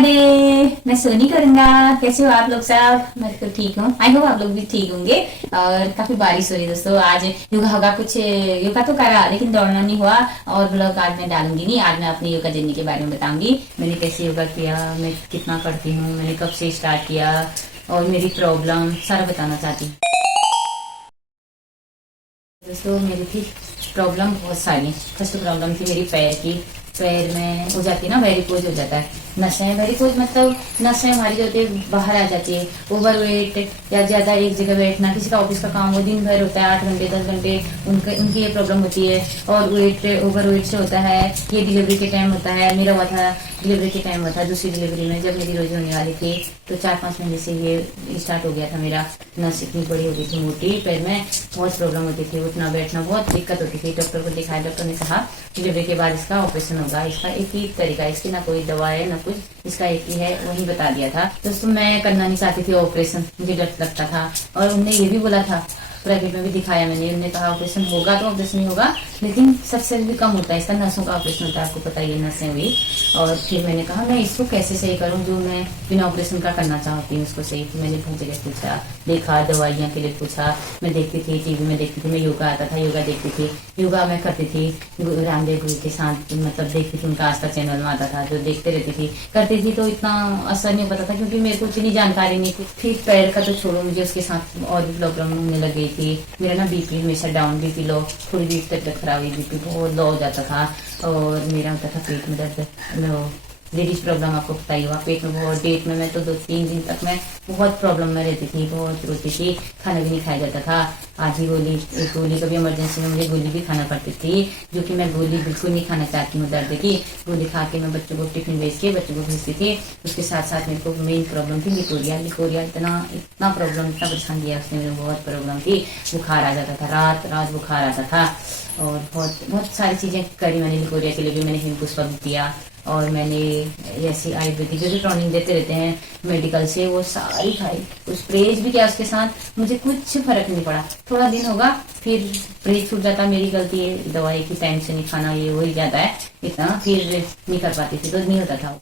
राधे। मैं सोनी करूंगा। कैसे हो आप लोग सब? मैं तो ठीक हूँ। आई होप आप लोग भी ठीक होंगे। और काफी बारिश हो रही है दोस्तों। आज योगा होगा, कुछ योगा तो करा लेकिन दौड़ना नहीं हुआ। और ब्लॉग आज मैं डालूंगी नहीं। आज मैं अपनी योगा जर्नी के बारे में बताऊंगी। मैंने कैसे योगा किया, मैं कितना करती हूँ, मैंने कब से स्टार्ट किया और मेरी प्रॉब्लम सारा बताना चाहती हूँ दोस्तों। मेरी थी प्रॉब्लम बहुत सारी। फर्स्ट प्रॉब्लम थी मेरी पैर की। पैर में हो जाती है ना, वेरिकोज हो जाता है। नसें, वेरिकोज मतलब नसें हमारी जो होती है बाहर आ जाती है। ओवर वेट या ज्यादा एक जगह बैठना, किसी का ऑफिस का काम वो दिन भर होता है 8 घंटे 10 घंटे, उनकी ये प्रॉब्लम होती है। और वेट, ओवर वेट से होता है। ये डिलीवरी के टाइम होता है, मेरा हुआ था डिलीवरी के टाइम हुआ था। दूसरी डिलीवरी में जब मेरी रोजी होने वाली थी तो 4-5 महीने से ये स्टार्ट हो गया था। मेरा नस इतनी बड़ी हो गई थी, मोटी, पैर में बहुत प्रॉब्लम होती थी, उठना बैठना बहुत दिक्कत होती थी। डॉक्टर को दिखाया, डॉक्टर ने कहा डिलीवरी के बाद इसका ऑपरेशन होगा। इसका एक ही तरीका है, इसकी ना कोई दवा है ना कुछ, इसका एक ही है, वही बता दिया था। दोस्तों मैं करना नहीं चाहती थी ऑपरेशन, मुझे डर लगता था। और उनने ये भी बोला था, प्राइवेट में भी दिखाया मैंने, उन्होंने कहा ऑपरेशन होगा तो ऑपरेशन नहीं होगा, लेकिन सबसे भी कम होता है इसका, नसों का ऑपरेशन होता है, आपको पता ही है, नसें हुई। और फिर मैंने कहा मैं इसको कैसे सही करूं जो मैं बिना ऑपरेशन का करना चाहती हूँ उसको सही। मैंने बहुत जगह पूछा, देखा, दवाइयाँ के लिए पूछा। मैं देखती थी टीवी में, देखती थी, मैं योगा आता था, योगा देखती थी, योगा मैं करती थी रामदेव गुरु के साथ, मतलब देखती थी, उनका आस्था चैनल में आता था जो देखते रहती थी, करती थी। तो इतना असर नहीं पता था क्योंकि मेरे को इतनी जानकारी नहीं थी। फिर पैर का तो छोड़ो, मुझे उसके साथ और भी प्रॉब्लम होने लग गई थी। मेरा ना बीपी हमेशा डाउन, बीपी लो, थोड़ी भी तबियत खराब हुई, बीपी बहुत लो हो जाता था। और मेरा होता था पेट में दर्द, लेडीज प्रॉब्लम आपको पता ही हुआ, पेट में बहुत। डेट में मैं तो 2-3 दिन तक मैं बहुत प्रॉब्लम में रहती थी, बहुत रोती थी, खाना भी नहीं खाया जाता था। आधी गोली, एक गोली, कभी इमरजेंसी में मुझे गोली भी खाना पड़ती थी, जो कि मैं गोली बिल्कुल नहीं खाना चाहती हूँ दर्द की। गोली खा के मैं बच्चों को टिफिन भेज के बच्चों को भेजती थी। उसके साथ साथ मेरे को मेन प्रॉब्लम थी लिकोरिया। लिकोरिया इतना प्रॉब्लम, इतना परेशान किया उसने, मेरे बहुत प्रॉब्लम थी। बुखार आ जाता था, रात रात बुखार आता था। और बहुत बहुत सारी चीजें करी मैंने लिकोरिया के लिए भी। मैंने हिमपुष्पा भी दिया, और मैंने ऐसी आयुर्वेदिक जो भी टॉनिक देते रहते हैं मेडिकल से, वो सारी खाई। उस प्रेज भी किया उसके साथ, मुझे कुछ फर्क नहीं पड़ा। थोड़ा दिन होगा फिर प्रेज छूट जाता। मेरी गलती है, दवाई की टाइम से नहीं खाना, ये हो ही जाता है इतना, फिर नहीं कर पाती थी तो नहीं होता था।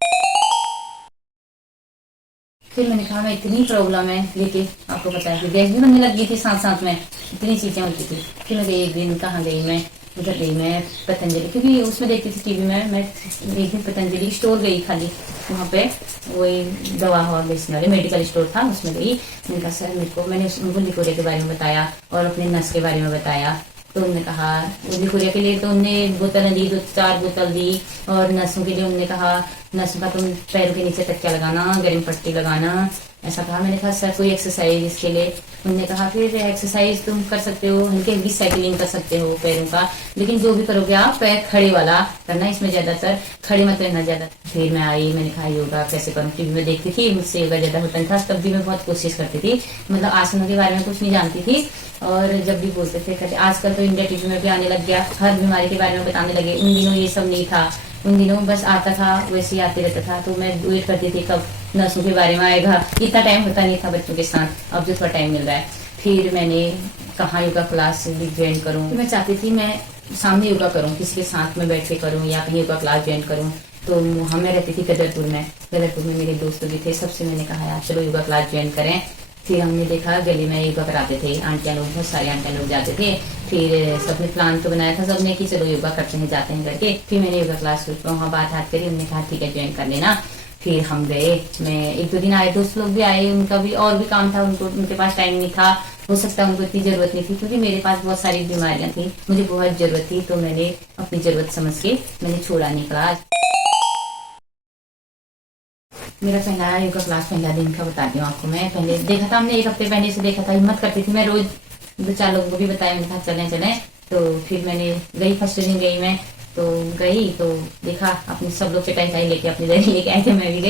फिर मैंने कहा मैं इतनी प्रॉब्लम है लेके, आपको पता है कि गैस भी बनने लगी थी साथ साथ में, इतनी चीजें होती थी। फिर मैं एक दिन कहाँ गई, मैं उधर गई, मैं पतंजलि, क्योंकि उसमें देखती थी टीवी में। मैं एक दिन पतंजलि स्टोर गई खाली, वहाँ पे वही दवा हवा बेचने वाले मेडिकल स्टोर था, उसमें गई। मैंने कहा सर मेरे को, मैंने उनको लिकोरिया के बारे में बताया और अपने नस के बारे में बताया। तो उन्होंने कहा, लिकोरिया के लिए तो उन्होंने बोतल दी, 2-4 बोतल दी। और नसों के लिए उन्होंने कहा नसों का तुम पैरों के नीचे तकिया लगाना, गर्म पट्टी लगाना, ऐसा कहा। मैंने कहा सर कोई एक्सरसाइज इसके लिए? उन्होंने कहा फिर एक्सरसाइज तुम कर सकते हो, हल्की हल्की साइकिलिंग कर सकते हो पैरों का, लेकिन जो भी करोगे आप पैर खड़े वाला करना, इसमें ज्यादातर खड़े मत रहना ज्यादा। फिर मैं आई, मैंने कहा योगा कैसे करूँ, टीवी में देखती थी, मुझसे योगा ज्यादा होता नहीं था, तब भी मैं बहुत कोशिश करती थी, मतलब आसनों के बारे में कुछ नहीं जानती थी। और जब भी बोलते थे कहते, आजकल तो इंडिया टीवी में भी आने लग गया, हर बीमारी के बारे में बताने लगे। उन दिनों ये सब नहीं था, उन दिनों बस आता था वैसे ही आते रहता था। तो मैं वेट करती थी कब नसों के बारे में आएगा, इतना टाइम होता नहीं था बच्चों के साथ, अब जो थोड़ा टाइम मिल रहा है। फिर मैंने कहा योगा क्लास भी ज्वाइन करूँ, मैं चाहती थी मैं सामने योगा करूँ, किसी के साथ में बैठ के करूँ या कहीं योगा क्लास ज्वाइन करूँ। तो वहाँ मैं रहती थी गदरपुर में, गदरपुर में मेरे दोस्त भी थे, सबसे मैंने कहा यार चलो योगा क्लास ज्वाइन करें। फिर हमने देखा गली में योगा कराते थे आंटियां लोग, बहुत सारे आंटियां लोग जाते थे। फिर सबने प्लान तो बनाया था सबने कि चलो योगा करते हैं, जाते हैं करके। फिर मैंने योगा क्लास वहाँ बात हाथ करी, उन्होंने कहा ठीक है ज्वाइन कर लेना। फिर हम गए, मैं 1-2 दिन आए, दोस्त लोग भी आए, उनका भी और भी काम था, उनके पास टाइम नहीं था, हो सकता है उनको इतनी जरूरत नहीं थी, क्योंकि मेरे पास बहुत सारी बीमारियां थी, मुझे बहुत जरूरत थी। तो मैंने अपनी जरूरत समझ के मैंने छोड़ा नहीं क्लास। मेरा पहला योगा क्लास, पहला दिन का बताती हूँ आपको। मैं पहले देखा था, हमने 1 हफ्ते पहले से देखा था, हिम्मत करती थी मैं, रोज 2-4 लोगों को भी बताया, मैंने कहा चलें चलें। तो फिर मैंने गई, फर्स्ट दिन गई मैं, तो गई तो देखा अपने सब लोग चटाई टाई लेके अपनी दरी लेके आए थे, मैं भी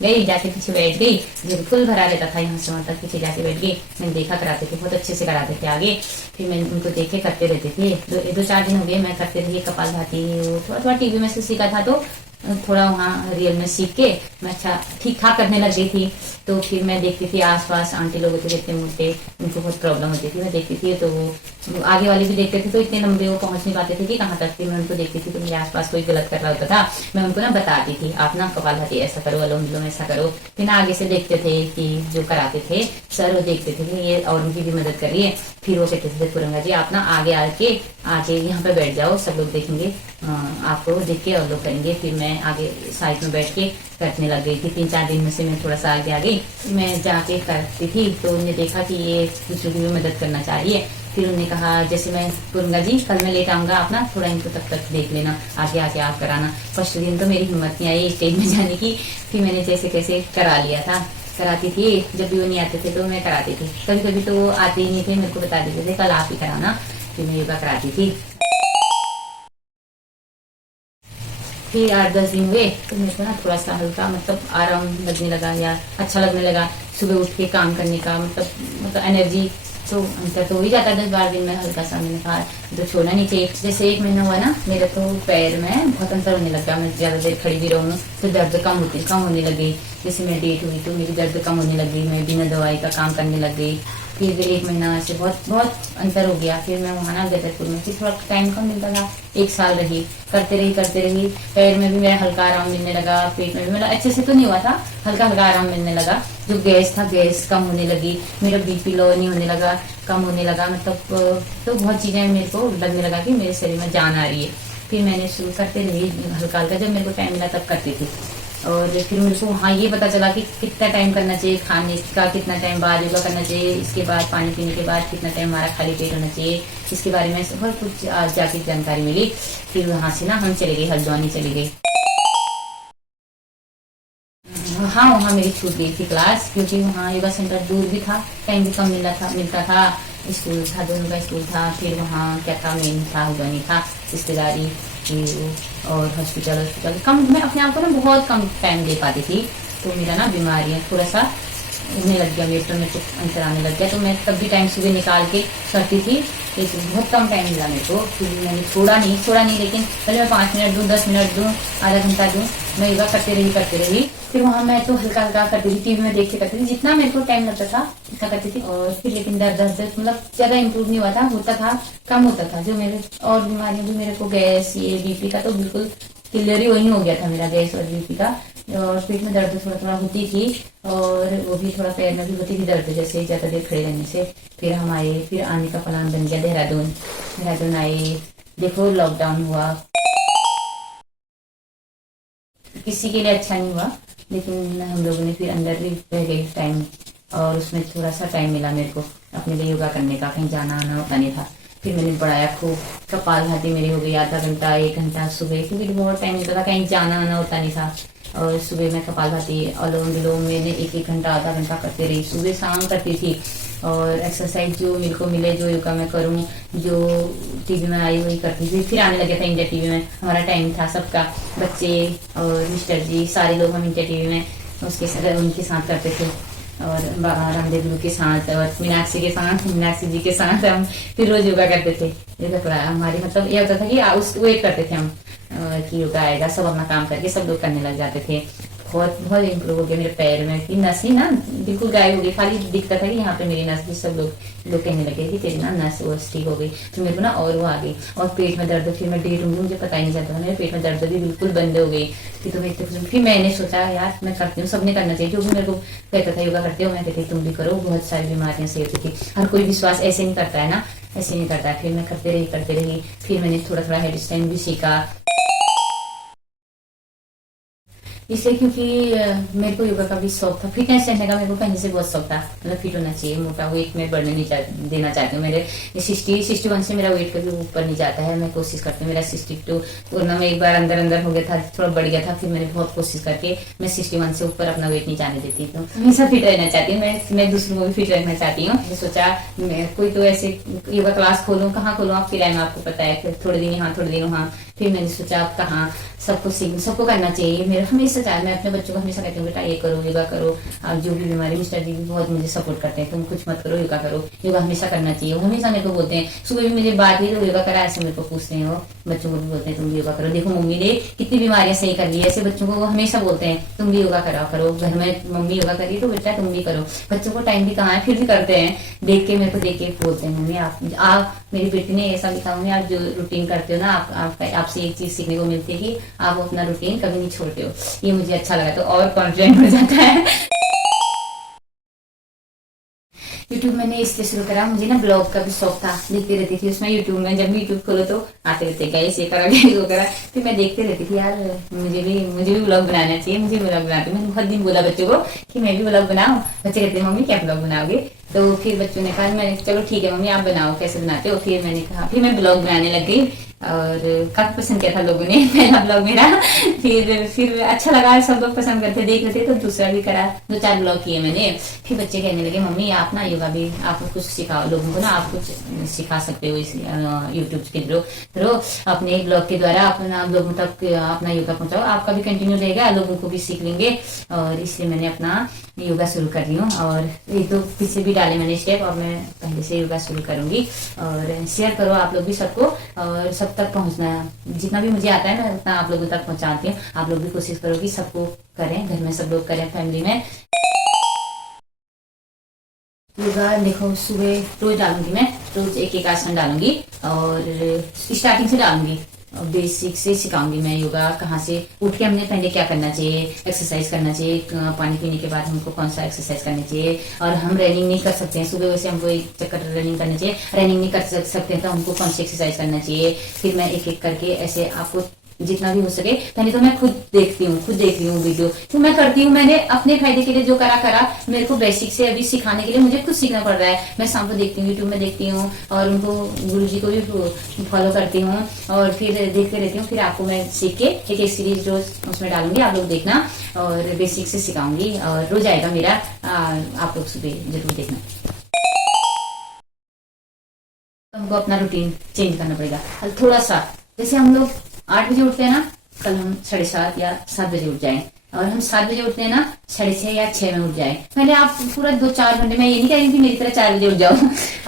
गई जाके पीछे बैठ गई, बिल्कुल भरा रहता था, यहाँ से वहाँ तक पीछे जाके बैठ गई। मैंने देखा कराते थे, बहुत अच्छे से कराते थे आगे। फिर मैं उनको देखे करते रहते थे, 2-4 दिन हो गए मैं करते रही कपालभाति, थोड़ा थोड़ा टीवी में से सीखा था तो थोड़ा वहाँ रियल में सीख के मैं अच्छा ठीक ठाक करने लग गई थी। तो फिर मैं देखती थी आसपास आंटी लोग होते कितने मोटे, उनको बहुत प्रॉब्लम होती थी, मैं देखती थी तो वो आगे वाले भी देखते थे तो इतने लंबे वो पहुंच नहीं पाते थे कि कहाँ तक थी। मैं उनको देखती थी तो मेरे आसपास कोई गलत कर रहा होता था, मैं उनको ना बताती थी आप ना कपालभाति ऐसा करो, अनुलोम विलोम ऐसा करो। फिर ना आगे से देखते थे कि जो कराते थे सर वो देखते थे कि ये और उनकी भी मदद कर रही है। फिर वो कहते थे पुरंगा जी आप ना आगे आके यहाँ पे बैठ जाओ, सब लोग देखेंगे आपको देख के और लोग करेंगे। फिर मैं आगे साइड में बैठ के करने लग गई थी। 3-4 दिन में से मैं थोड़ा सा आगे आ गई, मैं जाके करती थी तो उन्होंने देखा कि ये दूसरों की भी मदद करना चाह रही है। फिर उन्होंने कहा जैसे मैं पुरंगा जी कल मैं लेट आऊंगा, आप ना थोड़ा इनको तब तक देख लेना, आगे आके आप कराना। फर्स्ट दिन तो मेरी हिम्मत नहीं आई स्टेज में जाने की, फिर मैंने जैसे कैसे करा लिया था, कराती थी। जब भी वो नहीं आते थे तो मैं कराती थी, कभी कभी तो वो आते ही नहीं थे, मेरे को बता देते थे कल आप ही कराना, फिर मैं योगा कराती थी। फिर 8-10 दिन हुए तो मेरे को ना थोड़ा सा हल्का मतलब आराम लगने लगा या अच्छा लगने लगा, सुबह उठ के काम करने का मतलब एनर्जी तो अंतर तो हो ही जाता है 10-12 दिन में। हल्का सा मैंने कहा तो छोड़ना नहीं चाहिए। जैसे 1 महीना हुआ ना मेरा तो पैर में बहुत अंतर होने लगा, मैं ज्यादा देर खड़ी भी रहूँ तो दर्द कम होने लगी। जैसे मैं डेट हुई तो मेरी दर्द कम होने लगी, मैं बिना दवाई का काम करने लग गई। फिर 1 महीना से बहुत अंतर हो गया। फिर मैं वहां ना गदरपुर में फिर थोड़ा टाइम कम मिलता था, 1 साल रही, करते रही। पैर में भी मेरा हल्का आराम मिलने लगा, पेट में भी मतलब अच्छे से तो नहीं हुआ था, हल्का हल्का आराम मिलने लगा। जो गैस था गैस कम होने लगी, मेरा बीपी लो नहीं होने लगा, कम होने लगा। मतलब तो बहुत चीजें मेरे को लगने लगा कि मेरे शरीर में जान आ रही है। फिर मैंने शुरू करते रही हल्का हल्का, जब मेरे को टाइम मिला तब करती थी। और फिर मुझे वहाँ ये पता चला कि कितना टाइम करना चाहिए, खाने का कितना टाइम बाद योगा करना चाहिए, इसके बाद पानी पीने के बाद कितना टाइम हमारा खाली पेट होना चाहिए, इसके बारे में बहुत कुछ आज जाके जानकारी मिली। फिर वहां से ना हम चले गए, हल्द्वानी चली गई। हाँ वहाँ मेरी छूट गई थी क्लास, क्योंकि वहाँ योगा सेंटर दूर भी था, टाइम भी कम मिलता था। स्कूल था, दोनों का स्कूल था। फिर वहाँ क्या था, मेन था हल्द्वानी था, रिश्तेदारी और हॉस्पिटल कम, मैं अपने आप को ना बहुत कम टाइम दे पाती थी। तो मेरा ना बीमारियाँ थोड़ा सा होने लग गया, मेरे तो मेरे को अंतर आने लग गया। तो मैं तब भी टाइम सुबह निकाल के करती थी, लेकिन बहुत कम टाइम मिला मेरे को। फिर मैंने छोड़ा नहीं, लेकिन पहले मैं 5 मिनट दूँ, 10 मिनट दूँ, आधा घंटा दूँ, मैं योगा करते रही। फिर वहाँ मैं तो हल्का हल्का करती थी, टीवी में देख के करती थी, जितना मेरे को टाइम लगता था उतना करती थी। और फिर लेकिन दर्द मतलब ज्यादा इम्प्रूव नहीं हुआ था, कम होता था। जो मेरे और बीमारियां भी, मेरे को गैस ये बीपी का तो बिल्कुल क्लियर ही वही हो गया था मेरा, गैस और बीपी का। और पेट में दर्द थोड़ा होती थी, और वो भी थोड़ा पैर में भी होती थी दर्द, जैसे ज्यादा देर खड़े रहने से। फिर आने का प्लान बन गया, देहरादून आए। देखो लॉकडाउन हुआ, किसी के लिए अच्छा नहीं हुआ, लेकिन हम लोगों ने फिर अंदर भी रह गए टाइम, और उसमें थोड़ा सा टाइम मिला मेरे को अपने लिए योगा करने का, कहीं जाना आना होता नहीं था। फिर मैंने बढ़ाया खूब, कपालभाति मेरी हो गई आधा घंटा 1 घंटा सुबह, क्योंकि बहुत टाइम मिलता था, कहीं जाना आना होता नहीं था। और सुबह में कपालभाति अनुलोम विलोम मैंने 1-1 घंटा आधा घंटा करते रही, सुबह शाम करती थी। और एक्सरसाइज जो मेरे को मिले, जो योगा मैं करूँ, जो टीवी में आई वही करती थी। फिर आने लगे था इंडिया टीवी में, हमारा टाइम था सबका, बच्चे और मिस्टर जी सारे लोग हम इंडिया टीवी में उसके साथ उनके साथ करते थे। और रामदेव गुरु के साथ और मीनाक्षी जी के साथ हम फिर रोज योगा करते थे। हमारी मतलब ये होता था कि उस वेट करते थे हम कि योगा आएगा, सब अपना काम करके सब लोग करने लग जाते थे। बहुत इम्प्रूव हो गया मेरे पैर में की नस ही ना बिल्कुल गायब हो गई, खाली दिखता था कि यहाँ पे मेरी नस भी, सब लोग कहने लगे कि तेरी ना नस वो ठीक हो गई। तो मेरे को ना और वो आ गई, और पेट में दर्द, फिर मैं डेट होंगी मुझे पता ही नहीं चलता था, मेरे पेट में दर्द भी बिल्कुल बंद हो गई थी। तो फिर मैंने सोचा यार मैं करती हूँ, सबने करना चाहिए, जो भी मेरे को कहता था योगा करते हो, मैं कहती तुम भी करो, बहुत सारी बीमारियां सही होती थी। हर कोई विश्वास ऐसे नहीं करता है ना, ऐसे नहीं करता है। फिर मैं करते रही। फिर मैंने थोड़ा हेयर स्टाइल भी सीखा, इसलिए क्योंकि मेरे को योगा का भी शौक था, फिटनेस रहने का मेरे को पहले से बहुत शौक था, मतलब फिट होना चाहिए, मोटा वेट में बढ़ने नहीं देना चाहती हूँ। मेरे 61 से मेरा वेट कभी ऊपर नहीं जाता है, मैं कोशिश करती हूँ। मेरा 62 कोरोना में एक बार अंदर हो गया था, थोड़ा बढ़ गया था, फिर मैंने बहुत कोशिश करके मैं 61 से ऊपर अपना वेट नहीं जाने देती। तो हमेशा फिट रहना चाहती हूँ मैं दूसरों को भी फिट रखना चाहती हूँ। सोचा मैं कोई तो ऐसे योगा क्लास खोलूँ, कहाँ खोलूँ, आप किराए में आपको पता है, थोड़े दिन यहाँ थोड़े दिन वहाँ, फिर मैंने सोचा अब कहाँ सबको करना चाहिए। मेरा हमेशा चाहे, मैं अपने बच्चों को हमेशा कहती हूँ बेटा ये करो, योगा करो। आप जो भी बीमारी, मिस्टर जी भी बहुत मुझे सपोर्ट करते हैं, तुम कुछ मत करो, योगा करो, योगा हमेशा करना चाहिए। वो हमेशा मेरे को बोलते हैं, सुबह भी मुझे बात हुई तो योगा करा, ऐसे मेरे को पूछते हैं। वो बच्चों को भी बोलते हैं तुम भी योगा करो, देखो मम्मी ने कितनी बीमारियां सही कर ली है। ऐसे बच्चों को वो हमेशा बोलते हैं तुम भी योगा करा करो, घर में मम्मी योगा करिए तो बेटा तुम भी करो। बच्चों को टाइम भी कहाँ है, फिर भी करते हैं। देख के मेरे को देख के बोलते हैं मम्मी आप मेरी बेटी ने ऐसा लिखा, मम्मी आप जो रूटीन करते हो ना, आपसे एक चीज सीखने को मिलती है कि आप अपना रूटीन कभी नहीं छोड़ते हो। ये मुझे अच्छा लगा तो और कॉन्फिडेंट हो जाता है। यूट्यूब मैंने इसलिए शुरू करा, मुझे ना ब्लॉग का भी शौक था, देखती रहती थी उसमें। यूट्यूब में जब भी यूट्यूब खोलो तो आते रहते गाइस ये करा गाइस वो करा, फिर मैं देखते रहती थी यार मुझे भी ब्लॉग बनाना चाहिए, मुझे ब्लॉग बनाती। मैंने बहुत दिन बोला बच्चों को कि मैं भी ब्लॉग बनाऊं। बच्चे कहते हैं मम्मी क्या ब्लॉग बनाओगे, तो फिर बच्चों ने कहा, मैं चलो ठीक है मम्मी आप बनाओ, कैसे बनाते हो। फिर मैंने कहा, फिर मैं ब्लॉग बनाने लग गई और काफी पसंद किया था लोगों ने पहला ब्लॉग मेरा। फिर अच्छा लगा, सब लोग पसंद करते देख रहे थे तो दूसरा भी करा, 2-4 ब्लॉग किए मैंने। फिर बच्चे कहने लगे मम्मी आप ना योगा भी आप कुछ सिखाओ लोगों को ना, आप कुछ सिखा सकते हो इस यूट्यूब के थ्रू अपने एक ब्लॉग के द्वारा अपना लोगों तक अपना योगा पहुंचाओ, आपका भी कंटिन्यू रहेगा, लोगों को भी सीख लेंगे। और इसलिए मैंने अपना योगा शुरू कर रही हूँ। और ये तो पीछे भी डाले मैंने स्टेप, और मैं पहले से योगा शुरू करूंगी। और शेयर करो आप लोग भी सबको, और सब तक पहुंचना, जितना भी मुझे आता है मैं उतना आप लोगों तक पहुंचाती हूँ। आप लोग भी कोशिश करो कि सबको करें, घर में सब लोग करें, फैमिली में योगा। देखो सुबह रोज डालूंगी मैं, रोज एक एक आसन डालूंगी और स्टार्टिंग से डालूंगी, बेसिक से सिखाऊंगी मैं योगा। कहाँ से उठ के हमने पहले क्या करना चाहिए, एक्सरसाइज करना चाहिए, पानी पीने के बाद हमको कौन सा एक्सरसाइज करनी चाहिए। और हम रनिंग नहीं कर सकते हैं सुबह, वैसे हमको एक चक्कर रनिंग करनी चाहिए, रनिंग नहीं कर सकते हैं तो हमको कौन सी एक्सरसाइज करना चाहिए। फिर मैं एक एक करके ऐसे आपको जितना भी हो सके, पहले तो मैं खुद देख रही हूँ वीडियो, तो मैं करती हूँ। मैंने अपने फायदे के लिए जो करा, मेरे को बेसिक से अभी सिखाने के लिए मुझे खुद सीखना पड़ रहा है। मैं शाम को देखती हूँ, यूट्यूब में देखती हूँ और उनको गुरु जी को भी फॉलो करती हूँ और फिर देखते रहती हूँ। फिर आपको मैं सीख के एक एक सीरीज रोज उसमें डालूंगी, आप लोग देखना, और बेसिक से सिखाऊंगी और रोज आएगा मेरा, आप लोग सुबह जरूर देखना। हमको अपना रूटीन चेंज करना पड़ेगा थोड़ा सा। जैसे हम लोग 8 बजे उठते हैं ना, कल हम 7:30 या 7 बजे उठ जाएं, और हम 7 बजे उठते हैं ना, 6:30 या 6 में उठ जाए। पहले आप पूरा 2-4 घंटे, मैं ये नहीं कह रही कि मेरी तरह 4 बजे उठ जाओ।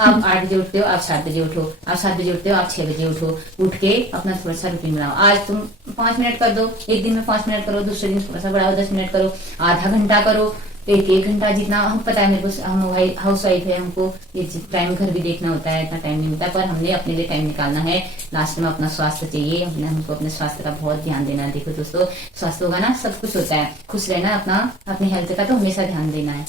आप 8 बजे उठते हो, आप 7 बजे उठो, आप 7 बजे उठते हो, आप 6 बजे उठो। उठ के अपना थोड़ा सा रूटीन बनाओ। आज तुम 5 मिनट कर दो, एक दिन में 5 मिनट करो, दूसरे दिन थोड़ा सा बढ़ाओ, 10 मिनट करो, आधा घंटा करो, एक घंटा, जितना हम पता है मेरे को, हम हाउस वाइफ है, हमको ये टाइम घर भी देखना होता है, इतना टाइम नहीं होता है, पर हमने अपने लिए टाइम निकालना है। लास्ट में अपना स्वास्थ्य चाहिए, हमको अपने स्वास्थ्य का बहुत ध्यान देना है। देखो दोस्तों, स्वास्थ्य होगा ना सब कुछ होता है, खुश रहना, अपनी हेल्थ का तो हमेशा ध्यान देना है।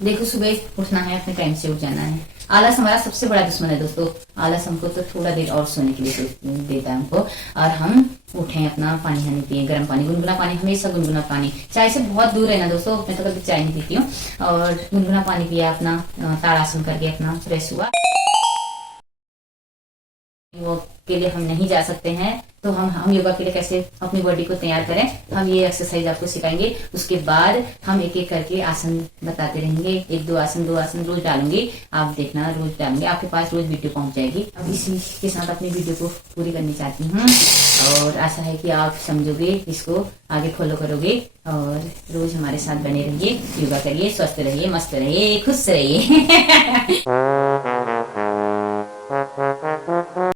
देखो सुबह उठना है, अपने टाइम से उठ जाना है। आलस हमारा सबसे बड़ा दुश्मन है दोस्तों। आलस हमको तो थोड़ा देर और सोने के लिए देता है हमको, और हम उठें, अपना पानी हनी पिए, गर्म पानी, गुनगुना पानी, हमेशा गुनगुना पानी। चाय से बहुत दूर रहना दोस्तों, मैं तो कभी चाय नहीं पीती हूँ, और गुनगुना पानी पिया, अपना ताड़ासन करके अपना फ्रेश हुआ। वो के लिए हम नहीं जा सकते हैं, तो हम योगा के लिए कैसे अपनी बॉडी को तैयार करें, हम ये एक्सरसाइज आपको सिखाएंगे। उसके बाद हम एक एक करके आसन बताते रहेंगे, 1-2 आसन रोज डालूंगी, आप देखना रोज डालूंगी, आपके पास रोज वीडियो पहुंच जाएगी। अब इसी के साथ अपनी वीडियो को पूरी करनी चाहती हूँ, और आशा है कि आप समझोगे, इसको आगे फॉलो करोगे, और रोज हमारे साथ बने रहिए, योगा करिए, स्वस्थ रहिए, मस्त रहिए, खुश रहिए।